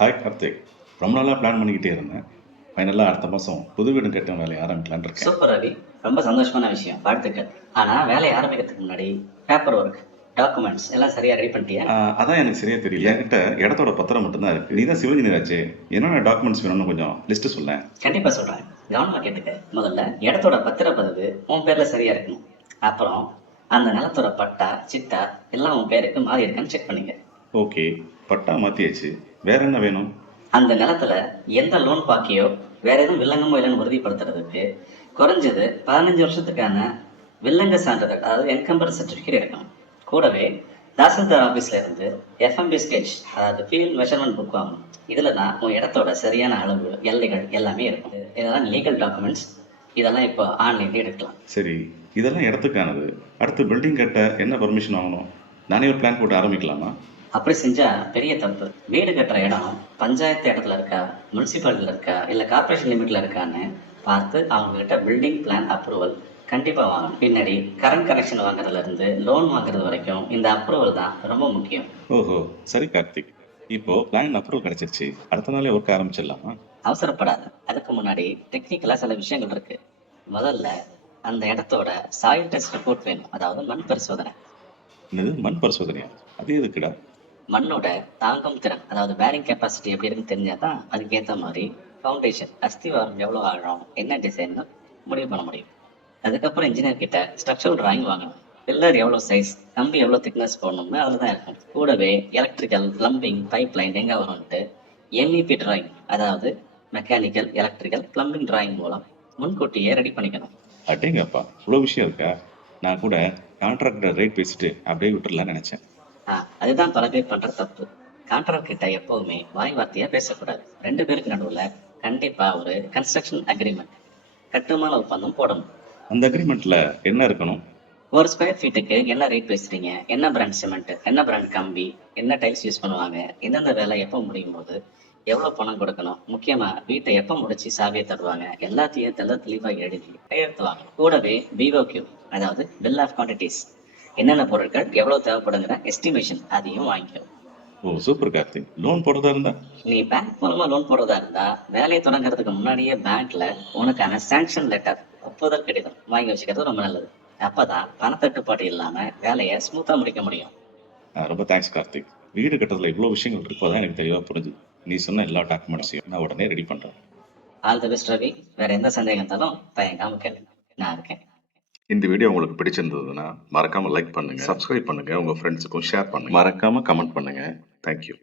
Hi Karthik. ரொம்ப நாளாக plan பண்ணிக்கிட்டே இருந்தேன். ஃபைனலாக அடுத்த மாதம் புது வீடு கட்டும் வேலையை ஆரம்பிக்கலான்னு இருக்கேன். சூப்பர் ரவி, ரொம்ப சந்தோஷமான விஷயம், வாழ்த்துக்கள். ஆனா வேலையை ஆரம்பிக்கிறதுக்கு முன்னாடி பேப்பர் ஒர்க், டாக்குமெண்ட்ஸ் எல்லாம் சரியா ரெடி பண்ணிட்டியா? அதான் எனக்கு சரியா தெரியல. என்கிட்ட இடத்தோட பத்திரம் மட்டும்தான் இருக்கு. நீ தான் சிவில் இன்ஜினியர் ஆச்சு, என்னென்ன டாக்குமெண்ட்ஸ் வேணும்னு கொஞ்சம் லிஸ்ட்டு சொல்லேன். கண்டிப்பா சொல்றேன், கவனமா கேட்டுக்க. முதல்ல இடத்தோட பத்திரப்பதிவு உன் பேர்ல சரியா இருக்கணும். அப்புறம் அந்த நிலத்தோட பட்டா சிட்டா எல்லாம் உன் பேருக்கு மாறி இருக்கான்னு செக் பண்ணிக்க. ஓகே, பட்டா மாற்றியாச்சு. வேற என்ன வேணும்? அந்த நிலத்துல எந்த லோன் பாக்கியோ வேற எதுவும் வில்லங்கமோ இல்லைன்னு உறுதிப்படுத்துறதுக்கு குறைஞ்சது 15 வருஷத்துக்கான வில்லங்க சான்றிதழ், அதாவது என்கம்பர் சர்டிஃபிகேட் இருக்கணும். கூடவே தாசில்தார் ஆஃபீஸ்ல இருந்து எஃப்எம்பி ஸ்கெட்ச், அதாவது ஃபீல்ட் மெஷர்மெண்ட் புக் வாங்கணும். இதுல தான் உன் இடத்தோட சரியான அளவு, எல்லைகள் எல்லாமே இருக்கும். இதெல்லாம் லீகல் டாக்குமெண்ட்ஸ். இதெல்லாம் இப்போ ஆன்லைன்ல எடுக்கலாம். சரி, இதெல்லாம் இடத்துக்கானது. அடுத்து பில்டிங் கட்ட என்ன பர்மிஷன் வாங்கணும்? நானே ஒரு பிளான் போட்டு ஆரம்பிக்கலாமா? அப்படி செஞ்சா பெரிய தப்பு. வீடு கட்டுற இடம் பஞ்சாயத்து இடத்துல இருக்கா, முனிசிபாலிட்டியில் இருக்கா, இல்லை கார்பரேஷன் லிமிட்ல இருக்கான்னு பார்த்து அவங்க கிட்ட பில்டிங் பிளான் அப்ரூவல் கண்டிப்பா வாங்கணும். பின்னாடி கரண்ட் கனெக்ஷன் வாங்குறதுல இருந்து லோன் வாங்குறது வரைக்கும் இந்த அப்ரூவல் தான் ரொம்ப முக்கியம். ஓஹோ, சரி கார்த்திக். இப்போ பிளான் அப்ரூவல் கிடைச்சிருச்சு, அடுத்த நாளே ஒர்க் ஆரம்பிச்சிடலாமா? அவசரப்படாத, அதுக்கு முன்னாடி டெக்னிக்கலா சில விஷயங்கள் இருக்கு. முதல்ல அந்த இடத்தோட சாயில் டெஸ்ட் ரிப்போர்ட் வேணும், அதாவது மண் பரிசோதனை. என்னது, மண் பரிசோதனையா? அது எதுக்குடா? மண்ணோட தாங்கும் திறன், அதாவது பேரிங் கெப்பாசிட்டி எப்படி இருக்குன்னு தெரிஞ்சாதான் அதுக்கேற்ற மாதிரி ஃபவுண்டேஷன், அஸ்திவாரம் எவ்வளோ ஆழம், என்ன டிசைன் முடிவு பண்ண முடியும். அதுக்கப்புறம் இன்ஜினியர் கிட்ட ஸ்ட்ரக்சரல் டிராயிங் வாங்கணும். பில்லர் எவ்வளோ சைஸ், கம்பி எவ்வளோ திக்னஸ் போடணும்னு அதில் தான் இருக்கும். கூடவே எலக்ட்ரிக்கல், பிளம்பிங், பைப் லைன் எங்கே வரும்ட்டு என்இபி டிராயிங், அதாவது மெக்கானிக்கல், எலக்ட்ரிக்கல், பிளம்பிங் டிராயிங் மூலம் முன்கூட்டியே ரெடி பண்ணிக்கணும். அட்டேங்கப்பா, இவ்வளோ விஷயம் இருக்கா? நான் கூட கான்ட்ராக்டர் ரேட் பேசிட்டு அப்படியே விட்டுறலாம்னு நினைச்சேன். அதுதான் பல பேர் பண்ற தப்பு. கான்ட்ராக்ட் கிட்ட எப்பவுமே வாய் வார்த்தையா பேசக்கூடாது. 2 பேருக்கு நடுவுல கண்டிப்பா ஒரு கன்ஸ்ட்ரக்ஷன் அக்ரிமெண்ட், கட்டுமான ஒப்பந்தம் போடணும். அந்த அக்ரிமெண்ட்ல என்ன இருக்கணும்? ஒரு ஸ்கொயர் ஃபீட்டுக்கு என்ன ரேட் பேசுறீங்க, என்ன பிராண்ட் சிமெண்ட், என்ன பிராண்ட் கம்பி, என்ன டைல்ஸ் யூஸ் பண்ணுவாங்க, எந்தெந்த வேலை எப்போ முடியும் போது எவ்வளவு பணம் கொடுக்கணும், முக்கியமா வீட்டை எப்ப முடிச்சு சாவியை தருவாங்க, எல்லாத்தையும் தெளிவா எழுதி கையெழுத்து வாங்கணும். கூடவே பிஓக்யூ, அதாவது பில் ஆஃப் குவான்டிட்டிஸ், என்னென்ன பொருட்கள் எவ்வளவு தேவைப்படுங்கிற எஸ்டிமேஷன், அதையும் வாங்கிக்கோ. ஓ சூப்பர் கார்த்திக். லோன் போடுறதா இருந்தா? நீ பேங்க் மூலமா லோன் போடுறதா இருந்தா வேலையை தொடங்குறதுக்கு முன்னாடியே பேங்க்ல உனக்கான சாங்ஷன் லெட்டர், ஒப்புதல் கடிதம் வாங்கி வச்சுக்கிறது ரொம்ப நல்லது. அப்பதான் பணத்தட்டுப்பாடு இல்லாம வேலையை ஸ்மூத்தா முடிக்க முடியும். ரொம்ப தேங்க்ஸ் கார்த்திக். வீடு கட்டுறதுல இவ்வளோ விஷயங்கள் இருப்பதான் எனக்கு தெளிவாக புரிஞ்சுது. நீ சொன்ன எல்லா டாக்குமெண்ட்ஸையும் நான் உடனே ரெடி பண்றேன். All the best Ravi. வேற எந்த சந்தேகம் இருந்தாலும் தயங்காம கேளு, நான் இருக்கேன். இந்த வீடியோ உங்களுக்கு பிடிச்சிருந்ததுன்னா மறக்காம லைக் பண்ணுங்க, சப்ஸ்கிரைப் பண்ணுங்க, உங்க ஃப்ரெண்ட்ஸுக்கும் ஷேர் பண்ணுங்க, மறக்காம கமெண்ட் பண்ணுங்க. தேங்க்யூ.